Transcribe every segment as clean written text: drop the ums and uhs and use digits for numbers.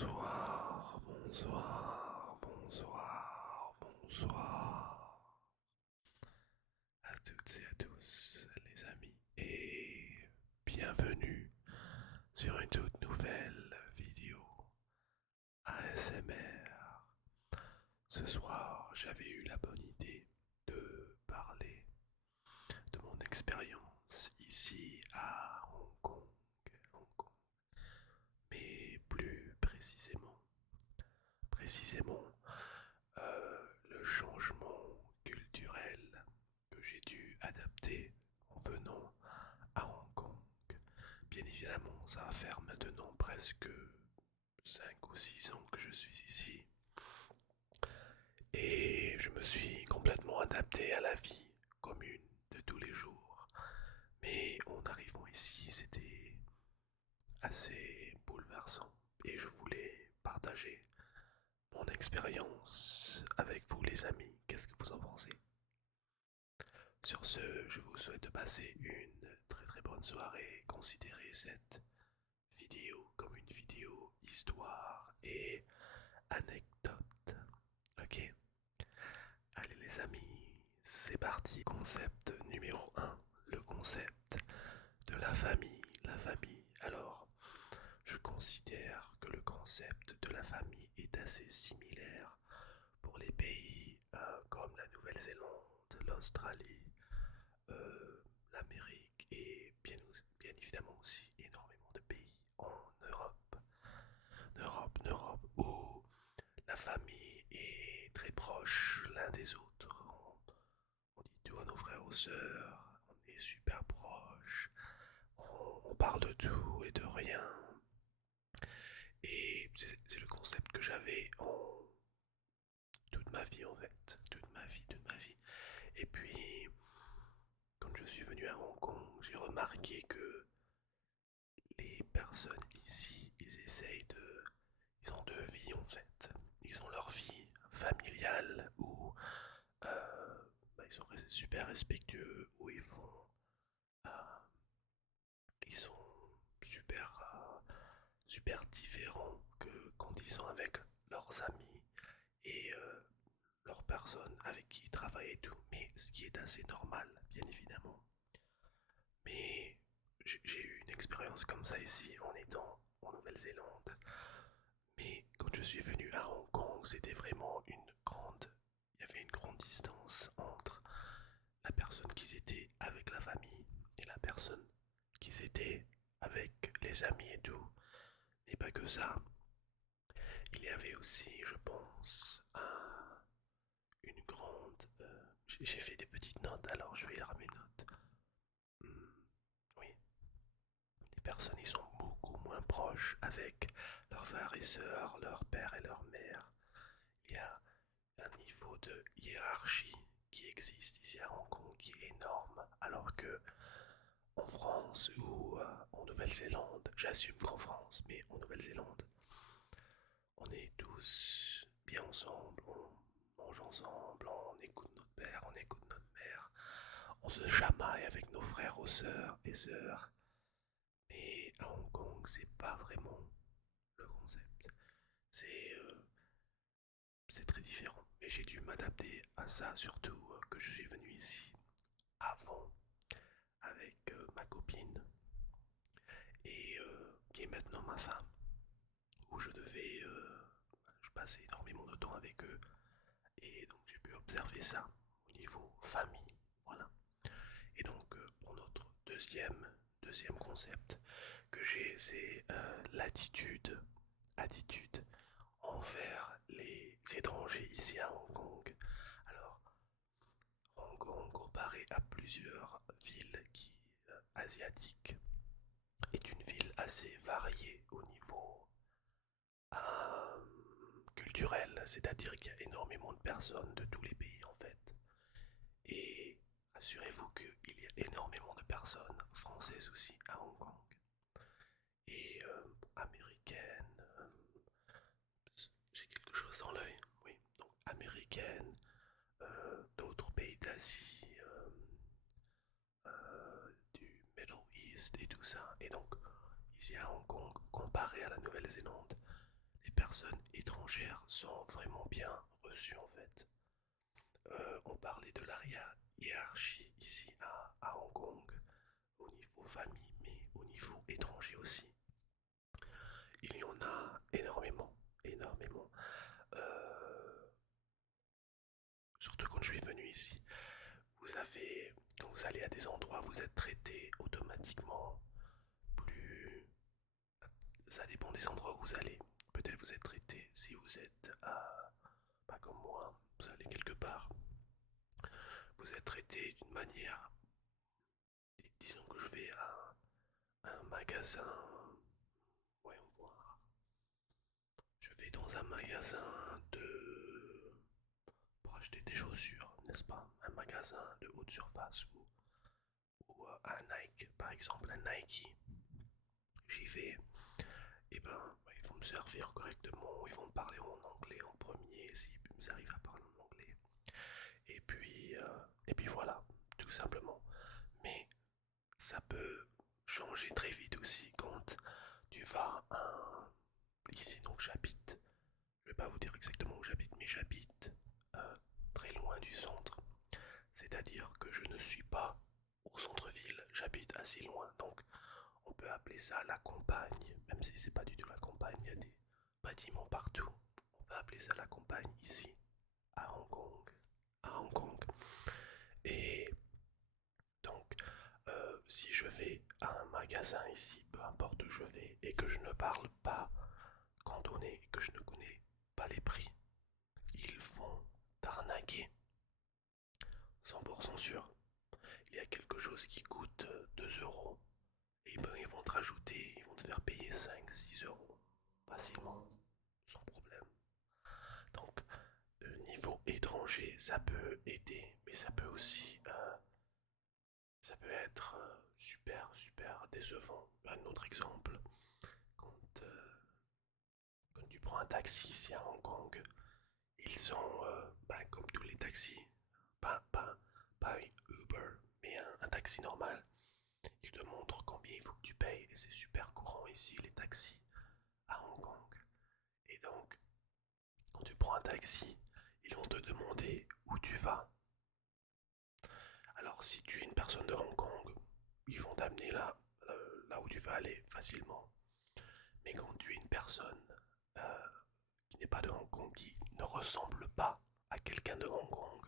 Bonsoir, bonsoir, bonsoir, bonsoir à toutes et à tous les amis et bienvenue sur une toute nouvelle vidéo ASMR. Ce soir, j'avais eu la bonne idée de parler de mon expérience ici à Hong Kong, mais plus précisément le changement culturel que j'ai dû adapter en venant à Hong Kong. Bien évidemment, ça va faire maintenant presque 5 ou 6 ans que je suis ici et je me suis complètement adapté à la vie commune de tous les jours. Mais en arrivant ici, c'était assez bouleversant et je voulais partager mon expérience avec vous les amis. Qu'est-ce que vous en pensez? Sur ce, je vous souhaite de passer une très très bonne soirée. Considérez cette vidéo comme une vidéo histoire et anecdote. Ok? Allez les amis, c'est parti. Concept numéro un, le concept de la famille. La famille. Alors, je considère que le concept de la famille est assez similaire pour les pays comme la Nouvelle-Zélande, l'Australie, l'Amérique et bien évidemment aussi énormément de pays en Europe où la famille est très proche l'un des autres. On dit tout à nos frères aux sœurs, on est super proches, on parle de tout et de rien. Et c'est le concept que j'avais en toute ma vie en fait, toute ma vie. Et puis, quand je suis venu à Hong Kong, j'ai remarqué que les personnes ici, ils ont deux vies en fait. Ils ont leur vie familiale où ils sont super respectueux, où euh, ils sont super différents que quand ils sont avec leurs amis et leurs personnes avec qui ils travaillent et tout. Mais ce qui est assez normal, bien évidemment. Mais j'ai eu une expérience comme ça ici en étant en Nouvelle-Zélande. Mais quand je suis venu à Hong Kong, c'était vraiment il y avait une grande distance entre la personne qui était avec la famille et la personne qui était avec les amis et tout. Et pas que ça, il y avait aussi, je pense, une grande... j'ai fait des petites notes, alors je vais lire mes notes. Hmm, oui, les personnes, ils sont beaucoup moins proches avec leurs frères et sœurs, leur père et leur mère. Il y a un niveau de hiérarchie qui existe ici à Hong Kong qui est énorme, alors que en France ou en Nouvelle-Zélande, j'assume qu'en France, mais en Nouvelle-Zélande, on est tous bien ensemble, on mange ensemble, on écoute notre père, on écoute notre mère, on se chamaille avec nos frères ou sœurs et sœurs. Mais à Hong Kong, c'est pas vraiment le concept. C'est c'est très différent. Et j'ai dû m'adapter à ça, surtout que je suis venu ici avant avec ma copine et qui est maintenant ma femme, où je passais énormément de temps avec eux et donc j'ai pu observer ça au niveau famille, voilà. Et donc pour notre deuxième concept que j'ai, c'est attitude envers les étrangers ici à Hong Kong. Alors, Hong Kong, comparé à plusieurs villes asiatiques, est une ville assez variée au niveau culturel, c'est-à-dire qu'il y a énormément de personnes de tous les pays en fait. Et assurez-vous qu'il y a énormément de personnes françaises aussi à Hong Kong et américaines. J'ai quelque chose dans l'œil, oui. Donc américaines, d'autres pays d'Asie, du Middle East et tout ça. Et donc ici à Hong Kong, comparé à la Nouvelle-Zélande, les personnes étrangères sont vraiment bien reçues en fait. On parlait de la hiérarchie ici à Hong Kong, au niveau famille, mais au niveau étranger aussi. Il y en a énormément, énormément. Euh, Surtout quand je suis venu ici. Quand vous allez à des endroits, vous êtes traité automatiquement plus. Ça dépend des endroits où vous allez. Peut-être vous êtes traité si vous êtes pas comme moi, vous allez quelque part. Vous êtes traité d'une manière. Disons que je vais à un magasin. Voyons voir. Je vais dans un magasin de. Pour acheter des chaussures, n'est-ce pas? Un magasin de haute surface ou un Nike, par exemple, un Nike. J'y vais, et ben ils vont me servir correctement, ils vont me parler en anglais en premier, s'ils arrivent à parler en anglais. Et puis voilà, tout simplement. Mais ça peut changer très vite aussi quand tu vas ici donc j'habite. Je vais pas vous dire exactement où j'habite, mais j'habite très loin du centre. C'est-à-dire que je ne suis pas au centre-ville, j'habite assez loin, donc on peut appeler ça la campagne, même si c'est pas du tout la campagne, il y a des bâtiments partout. On peut appeler ça la campagne ici, à Hong Kong. À Hong Kong. Et donc, si je vais à un magasin ici, peu importe où je vais, et que je ne parle pas cantonais, et que je ne connais pas les prix, ils vont t'arnaquer. 100% sûr. Il y a quelque chose qui coûte 2 euros. Et ben, ils vont te rajouter, ils vont te faire payer 5-6 euros. Facilement. Sans problème. Donc, niveau étranger, ça peut aider, mais ça peut aussi, ça peut être super, super décevant. Un autre exemple, quand, euh, quand tu prends un taxi ici à Hong Kong, ils sont, comme tous les taxis, pas un Uber, mais un taxi normal. Ils te montrent combien il faut que tu payes, et c'est super courant ici, les taxis à Hong Kong. Et donc, quand tu prends un taxi, ils vont te demander où tu vas. Alors, si tu es une personne de Hong Kong, ils vont t'amener là où tu vas aller facilement. Mais quand tu es une personne qui n'est pas de Hong Kong, qui ne ressemble pas à quelqu'un de Hong Kong,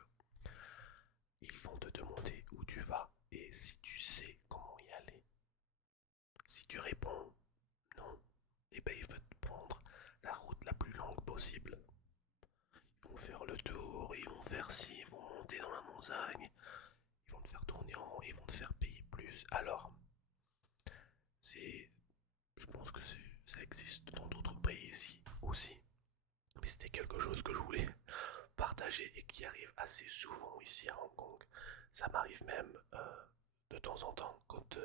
ils vont te demander où tu vas et si tu sais comment y aller. Si tu réponds non, eh ben ils veulent te prendre la route la plus longue possible. Ils vont faire le tour, ils vont faire ci, ils vont monter dans la montagne, ils vont te faire tourner en rond, ils vont te faire payer plus. Alors, c'est, je pense que ça existe dans d'autres pays ici aussi. Mais c'était quelque chose que je voulais partager et qui arrive assez souvent ici à Hong Kong. Ça m'arrive même de temps en temps quand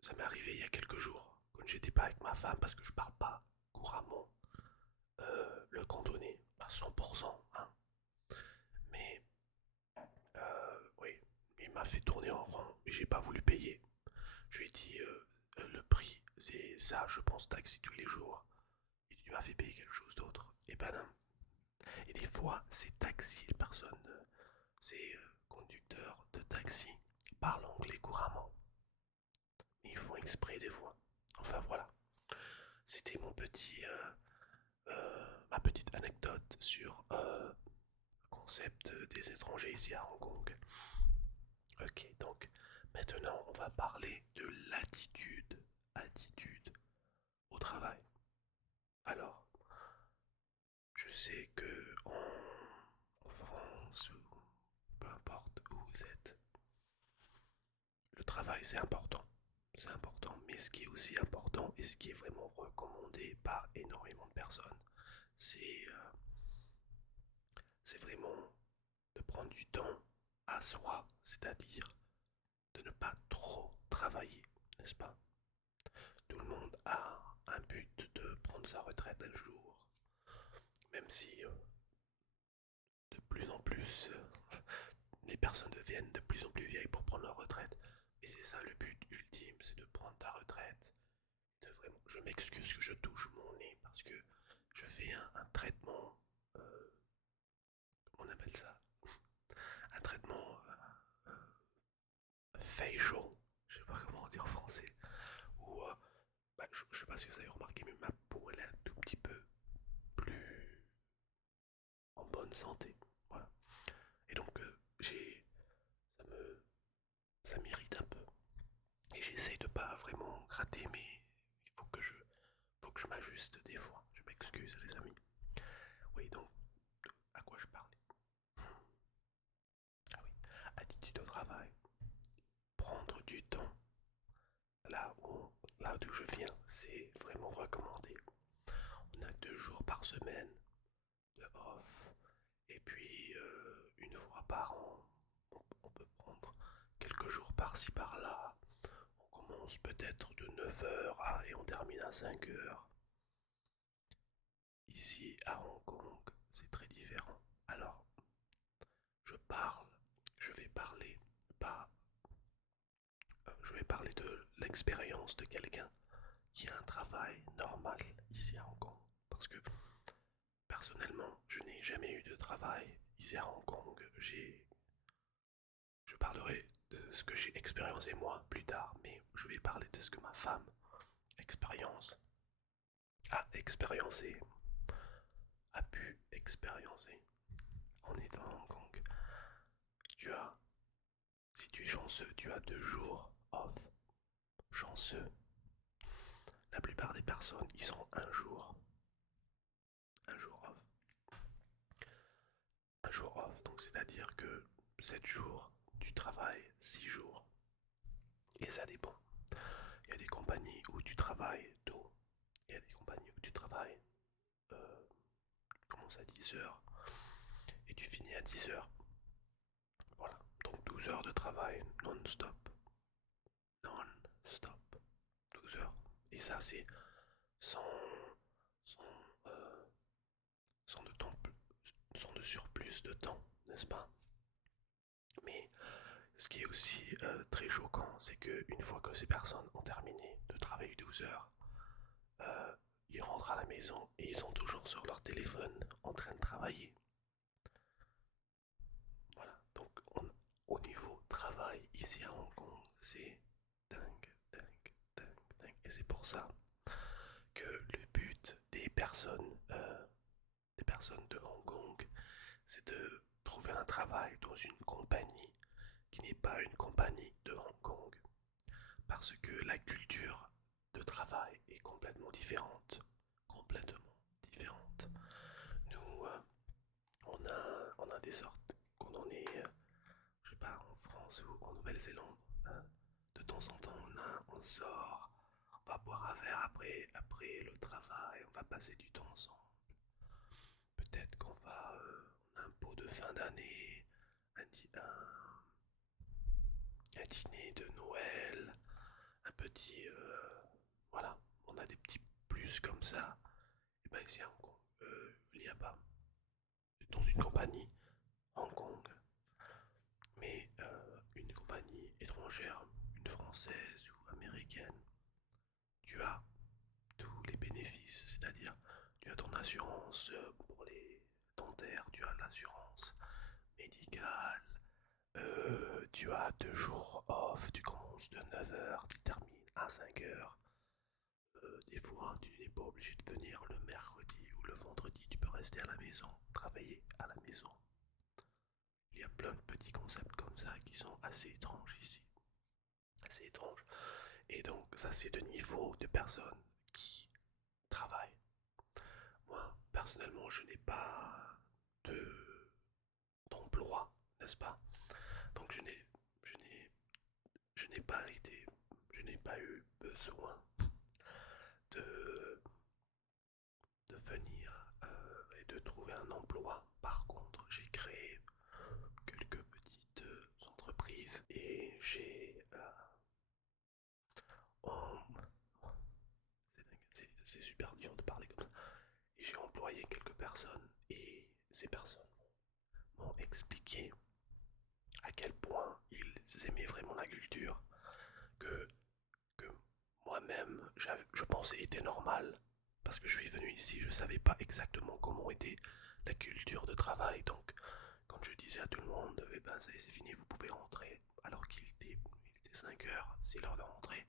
ça m'est arrivé il y a quelques jours, quand j'étais pas avec ma femme parce que je parle pas couramment le cantonais à 100%. Hein. Mais oui, il m'a fait tourner en rond et j'ai pas voulu payer. Je lui ai dit le prix c'est ça, je pense taxi tous les jours. Et tu m'as fait payer quelque chose d'autre. Et ben non. Et des fois, ces taxis, les personnes, ces conducteurs de taxi parlent anglais couramment. Mais ils font exprès des fois. Enfin voilà. C'était ma petite anecdote sur le concept des étrangers ici à Hong Kong. Ok, donc maintenant on va parler de l'attitude. Attitude au travail. Alors, je sais que en France ou peu importe où vous êtes, le travail c'est important. C'est important, mais ce qui est aussi important et ce qui est vraiment recommandé par énormément de personnes, c'est vraiment de prendre du temps à soi, c'est-à-dire de ne pas trop travailler, n'est-ce pas? Tout le monde a un but de prendre sa retraite un jour, même si de plus en plus les personnes deviennent de plus en plus vieilles pour prendre leur retraite. Et c'est ça le but ultime, c'est de prendre ta retraite. De vraiment, je m'excuse que je touche mon nez parce que fait un traitement, euh, comment on appelle ça? Un traitement facial, je sais pas comment on dit en français, ou bah, je sais pas si vous avez remarqué, mais ma peau elle est un tout petit peu plus en bonne santé. Voilà. Et donc ça me ça m'irrite un peu. Et j'essaie de pas vraiment gratter, mais faut que je m'ajuste des fois. Je m'excuse les amis. Oui, donc à quoi je parlais? Ah oui, attitude au travail. Prendre du temps. Là où, là d'où je viens, c'est vraiment recommandé. On a 2 jours par semaine de off. Et puis, une fois par an, on peut prendre quelques jours par-ci par-là. On commence peut-être de 9 heures et on termine à 5 heures. Ici, à Hong Kong, c'est très différent. Alors, je parle, je vais parler, pas, je vais parler de l'expérience de quelqu'un qui a un travail normal ici à Hong Kong. Parce que personnellement, je n'ai jamais eu de travail ici à Hong Kong. Je parlerai de ce que j'ai expérimenté moi plus tard, mais je vais parler de ce que ma femme expérience, a expériencé, a pu expérimenter en étant à Hong Kong. Tu as, si tu es chanceux, tu as 2 jours off. Chanceux. La plupart des personnes, ils sont un jour off. Un jour off, donc c'est-à-dire que 7 jours, tu travailles 6 jours. Et ça dépend. Il y a des compagnies où tu travailles tôt. Il y a des compagnies où tu travailles, euh, commence à 10 heures et tu finis à 10 heures. Voilà. Donc 12 heures de travail non-stop. Non-stop. 12 heures. Et ça, c'est sans, sans, euh, sans, de temps, sans de surplus de temps, n'est-ce pas? Mais ce qui est aussi très choquant, c'est qu'une fois que ces personnes ont terminé de travailler 12 heures, euh, ils rentrent à la maison et ils sont toujours sur leur téléphone en train de travailler. Voilà, donc au niveau travail ici à Hong Kong, c'est dingue, dingue, dingue, dingue. Et c'est pour ça que le but des personnes de Hong Kong, c'est de trouver un travail dans une compagnie qui n'est pas une compagnie de Hong Kong. Parce que la culture de travail est complètement différente. Complètement différente. Nous, on a des sortes, quand on est, je sais pas, en France ou en Nouvelle-Zélande, de temps en temps, on sort, on va boire un verre après le travail, on va passer du temps ensemble. Peut-être qu'on va, on a un pot de fin d'année, un dîner de Noël, un petit, voilà, on a des petits plus comme ça. Et ben ici à Hong Kong, il n'y a pas. Dans une compagnie Hong Kong, mais une compagnie étrangère, une française ou américaine, tu as tous les bénéfices, c'est-à-dire tu as ton assurance pour les dentaires, tu as l'assurance médicale, tu as 2 jours off, tu commences de 9 heures, tu termines à 5 heures. Des fois, tu n'es pas obligé de venir le mercredi ou le vendredi, tu peux rester à la maison, travailler à la maison. Il y a plein de petits concepts comme ça qui sont assez étranges ici. Assez étranges. Et donc, ça, c'est de niveau de personnes qui travaillent. Moi, personnellement, je n'ai pas de d'emploi, n'est-ce pas? Donc, je n'ai pas été, je n'ai pas eu besoin de, de venir et de trouver un emploi. Par contre, j'ai créé quelques petites entreprises et c'est super dur de parler comme ça. Et j'ai employé quelques personnes et ces personnes m'ont expliqué à quel point ils aimaient vraiment la culture que, que moi-même je pensais était normal. parce que je suis venu ici, je savais pas exactement comment était la culture de travail. Donc, quand je disais à tout le monde, eh ben, ça y est, c'est fini, vous pouvez rentrer, alors qu'il était 5 heures, c'est l'heure de rentrer,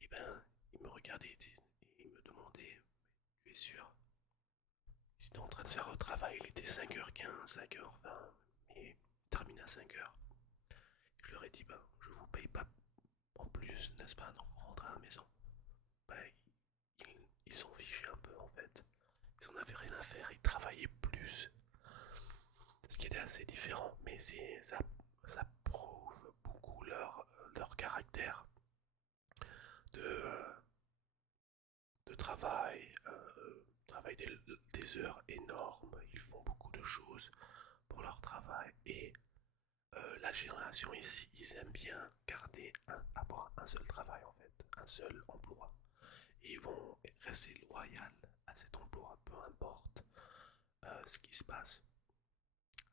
eh ben, ils me regardaient et ils me demandaient, tu es sûr? Ils étaient en train de faire au travail, il était 5h15, 5h20, mais terminé à 5 heures. Je leur ai dit, ben, je vous paye pas en plus, n'est-ce pas? Donc, rentrez à la maison. Ben, ils s'en fichaient un peu en fait. Ils en avaient rien à faire, ils travaillaient plus. Ce qui était assez différent, mais ça prouve beaucoup leur caractère de, de travail, travail des heures énormes. Ils font beaucoup de choses pour leur travail et la génération ici, ils aiment bien avoir un seul travail en fait, un seul emploi. Et ils vont rester loyaux à cet emploi, peu importe ce qui se passe.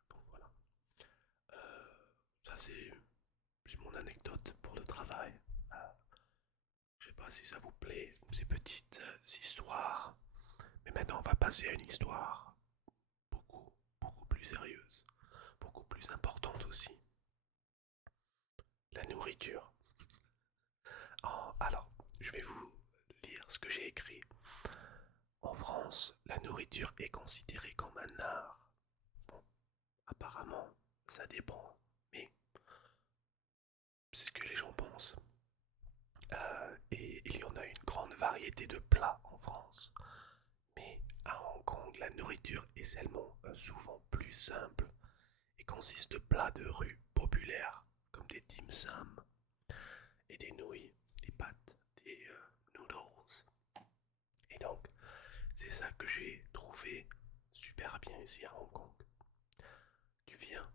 Donc voilà. Euh, Ça c'est mon anecdote pour le travail. Euh, je sais pas si ça vous plaît, ces petites histoires. Mais maintenant on va passer à une histoire beaucoup, beaucoup plus sérieuse, beaucoup plus importante aussi. La nourriture. Oh, alors, je vais vous lire ce que j'ai écrit. En France, la nourriture est considérée comme un art. Bon, apparemment, ça dépend, mais c'est ce que les gens pensent. Et il y en a une grande variété de plats en France. Mais à Hong Kong, la nourriture est seulement souvent plus simple et consiste de plats de rue populaires comme des dim sum et des nouilles, des pâtes, des noodles. Et donc, c'est ça que j'ai trouvé super bien ici à Hong Kong. Tu viens,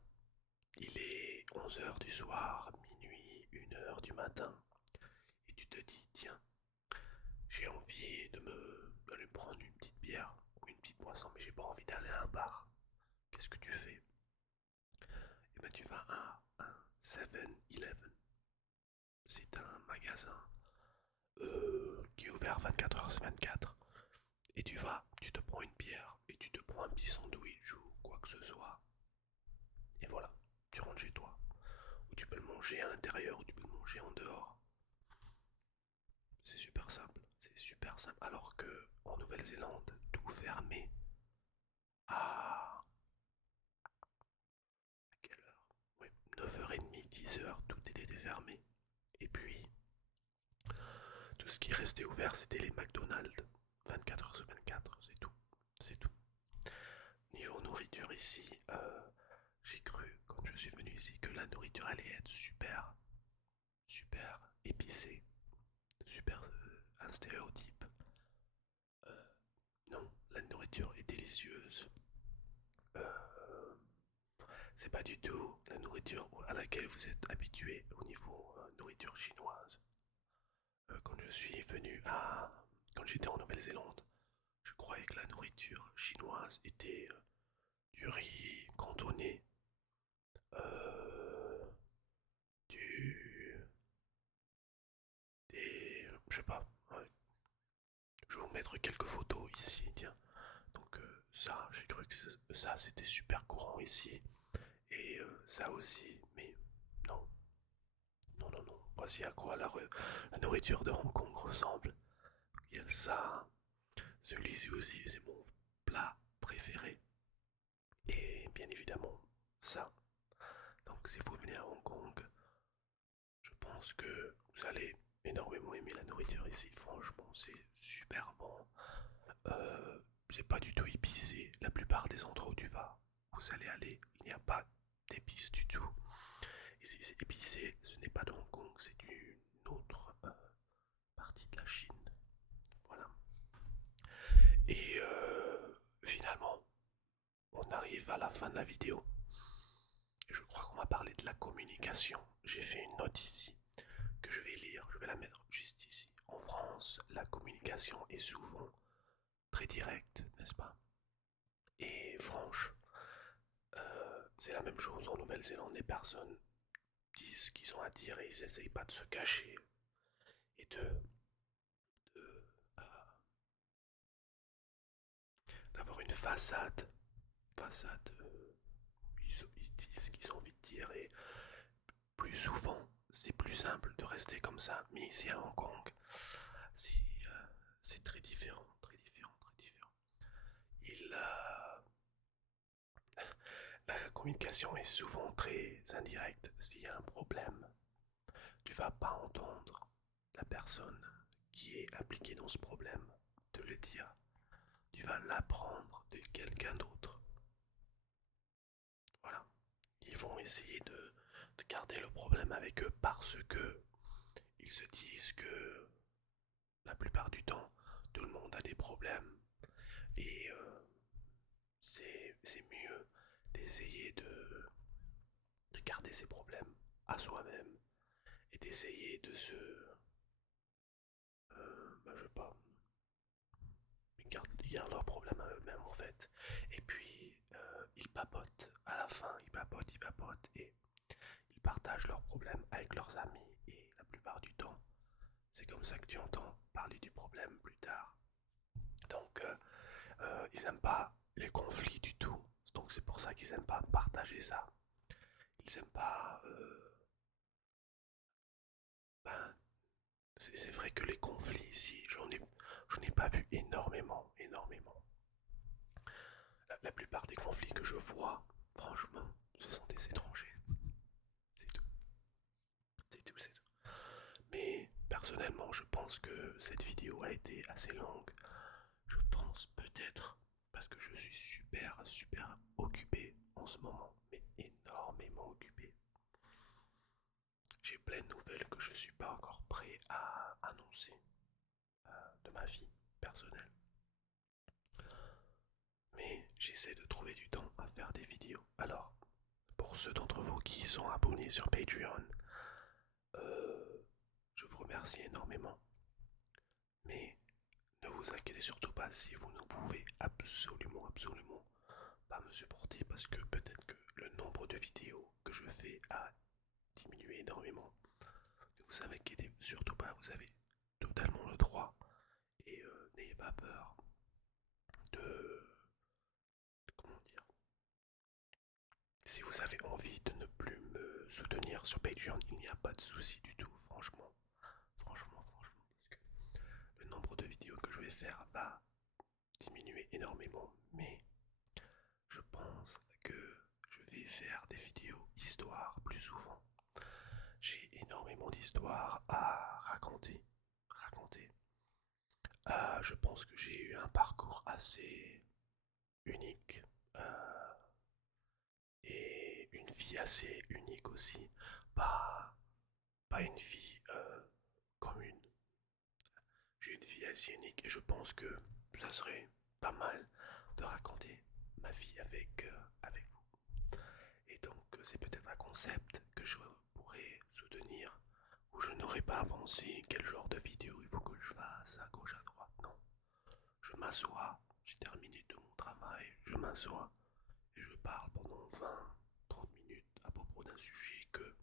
il est 11 heures du soir, minuit, 1 heure du matin, et tu te dis, tiens, j'ai envie d'aller prendre une petite bière ou une petite boisson, mais j'ai pas envie d'aller à un bar. Qu'est-ce que tu fais? Eh ben tu vas à un 7-Eleven. C'est un magasin qui est ouvert 24 heures sur 24. Et tu te prends une bière et tu te prends un petit sandwich ou quoi que ce soit. Et voilà, tu rentres chez toi. Ou tu peux le manger à l'intérieur ou tu peux le manger en dehors. C'est super simple, c'est super simple. Alors que en Nouvelle-Zélande, tout fermé à quelle heure? Oui, 9h30, 10 heures, tout était fermé. Et puis, tout ce qui restait ouvert, c'était les McDonald's. 24 heures sur 24, c'est tout. C'est tout. Niveau nourriture ici, j'ai cru, quand je suis venu ici, que la nourriture allait être super, super épicée. Super un stéréotype. Euh, non, la nourriture est délicieuse. Euh, c'est pas du tout la nourriture à laquelle vous êtes habitué au niveau nourriture chinoise. Quand je suis venu quand j'étais en Nouvelle-Zélande, je croyais que la nourriture chinoise était du riz cantonné, euh, du... je sais pas, ouais. Je vais vous mettre quelques photos ici, tiens. Donc ça, j'ai cru que ça c'était super courant ici. Et ça aussi, mais non, non, non, non. Voici à quoi la nourriture de Hong Kong ressemble. Il y a ça, celui-ci aussi, c'est mon plat préféré. Et bien évidemment, ça. Donc si vous venez à Hong Kong, je pense que vous allez énormément aimer la nourriture ici. Franchement, c'est super bon. C'est pas du tout épicé. La plupart des endroits où tu vas, vous allez aller, il n'y a pas d'épices du tout. Et si c'est épicé, ce n'est pas de Hong Kong, c'est d'une autre partie de la Chine. Voilà. Et finalement, on arrive à la fin de la vidéo. Et je crois qu'on va parler de la communication. J'ai fait une note ici que je vais lire. Je vais la mettre juste ici. En France, la communication est souvent très directe, n'est-ce pas? Et franche. C'est la même chose en Nouvelle-Zélande. Les personnes disent ce qu'ils ont à dire et ils n'essayent pas de se cacher et de façade, façade, ils disent ce qu'ils ont envie de dire et plus souvent, c'est plus simple de rester comme ça. Mais ici à Hong Kong, c'est c'est très différent, très différent, très différent. Il, la communication est souvent très indirecte. S'il y a un problème, tu vas pas entendre la personne qui est impliquée dans ce problème te le dire. Tu vas l'apprendre de quelqu'un d'autre. Voilà. Ils vont essayer de garder le problème avec eux parce que ils se disent que la plupart du temps, tout le monde a des problèmes et c'est mieux d'essayer de garder ses problèmes à soi-même et d'essayer de se... je sais pas, ils gardent leurs problèmes à eux-mêmes en fait. Et puis, ils papotent, à la fin, ils papotent et ils partagent leurs problèmes avec leurs amis. Et la plupart du temps, c'est comme ça que tu entends parler du problème plus tard. Donc, ils n'aiment pas les conflits du tout. Donc, c'est pour ça qu'ils n'aiment pas partager ça. Ils n'aiment pas... ben, c'est vrai que les conflits ici, je n'ai pas vu énormément, énormément. La plupart des conflits que je vois, franchement, ce sont des étrangers. C'est tout, c'est tout, c'est tout. Mais personnellement, je pense que cette vidéo a été assez longue. Je pense peut-être parce que je suis super, super occupé en ce moment, mais énormément occupé. J'ai plein de nouvelles que je ne suis pas encore prêt à annoncer de ma vie personnelle. Mais j'essaie de trouver du temps à faire des vidéos. Alors, pour ceux d'entre vous qui sont abonnés sur Patreon, euh, je vous remercie énormément. Mais ne vous inquiétez surtout pas si vous ne pouvez absolument, absolument pas me supporter parce que peut-être que le nombre de vidéos que je fais a diminué énormément. Ne vous inquiétez surtout pas, vous avez totalement le droit et n'ayez pas peur de... Comment dire? Si vous avez envie de ne plus me soutenir sur Patreon, il n'y a pas de souci du tout, franchement. Franchement, franchement. Parce que le nombre de vidéos que je vais faire va diminuer énormément. Mais je pense que je vais faire des vidéos histoire plus souvent. J'ai énormément d'histoires à raconter. Je pense que j'ai eu un parcours assez unique. Euh, et une vie assez unique aussi. Pas, pas une vie commune. J'ai une vie assez unique et je pense que ça serait pas mal de raconter ma vie avec vous. Et donc c'est peut-être un concept que je pourrais soutenir où je n'aurais pas pensé quel genre de vidéo il faut que je fasse à gauche à droite. Non, je m'assois, j'ai terminé tout mon travail, je m'assois et je parle pendant 20-30 minutes à propos d'un sujet que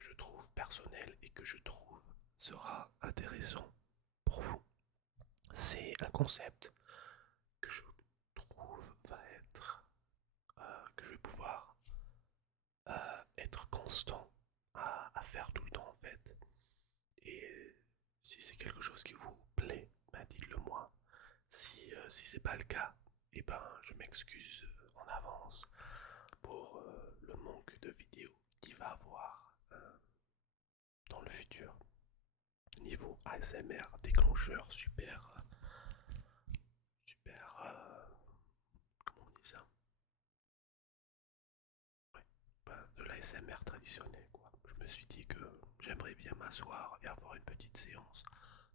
je trouve personnel et que je trouve sera intéressant pour vous. C'est un concept que je trouve va être, que je vais pouvoir être constant à faire tout le temps en fait. Et si c'est quelque chose qui vous plaît, ben dites-le moi. Si c'est pas le cas, et ben je m'excuse en avance pour le manque de vidéos qu'il va avoir dans le futur. Niveau ASMR, déclencheur, super, super, comment on dit ça? Ouais, ben, de l'ASMR traditionnel quoi. Je me suis dit que j'aimerais bien m'asseoir et avoir une petite séance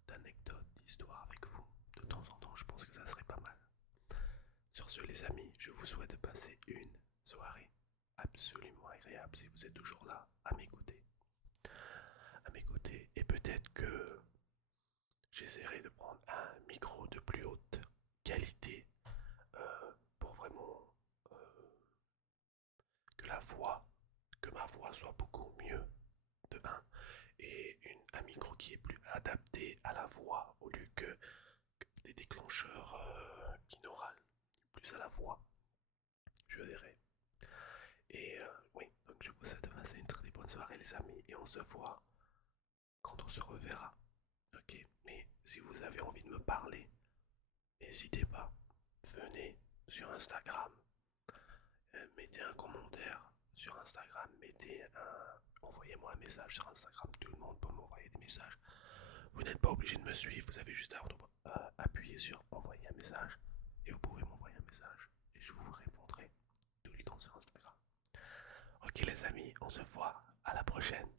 d'anecdotes, d'histoires avec vous. De temps en temps, je pense que ça serait pas mal. Sur ce les amis, je vous souhaite de passer une soirée absolument agréable si vous êtes toujours là à m'écouter. Et peut-être que j'essaierai de prendre un micro de plus haute qualité pour vraiment que que ma voix soit beaucoup mieux de un et un micro qui est plus adapté à la voix au lieu que des déclencheurs binaurales plus on se voit quand on se reverra. Ok, mais si vous avez envie de me parler, n'hésitez pas. Venez sur Instagram, mettez un commentaire sur Instagram, envoyez-moi un message sur Instagram. Tout le monde peut m'envoyer des messages. Vous n'êtes pas obligé de me suivre, vous avez juste à appuyer sur envoyer un message et vous pouvez m'envoyer un message et je vous répondrai tout le temps sur Instagram. Ok les amis, on se voit à la prochaine.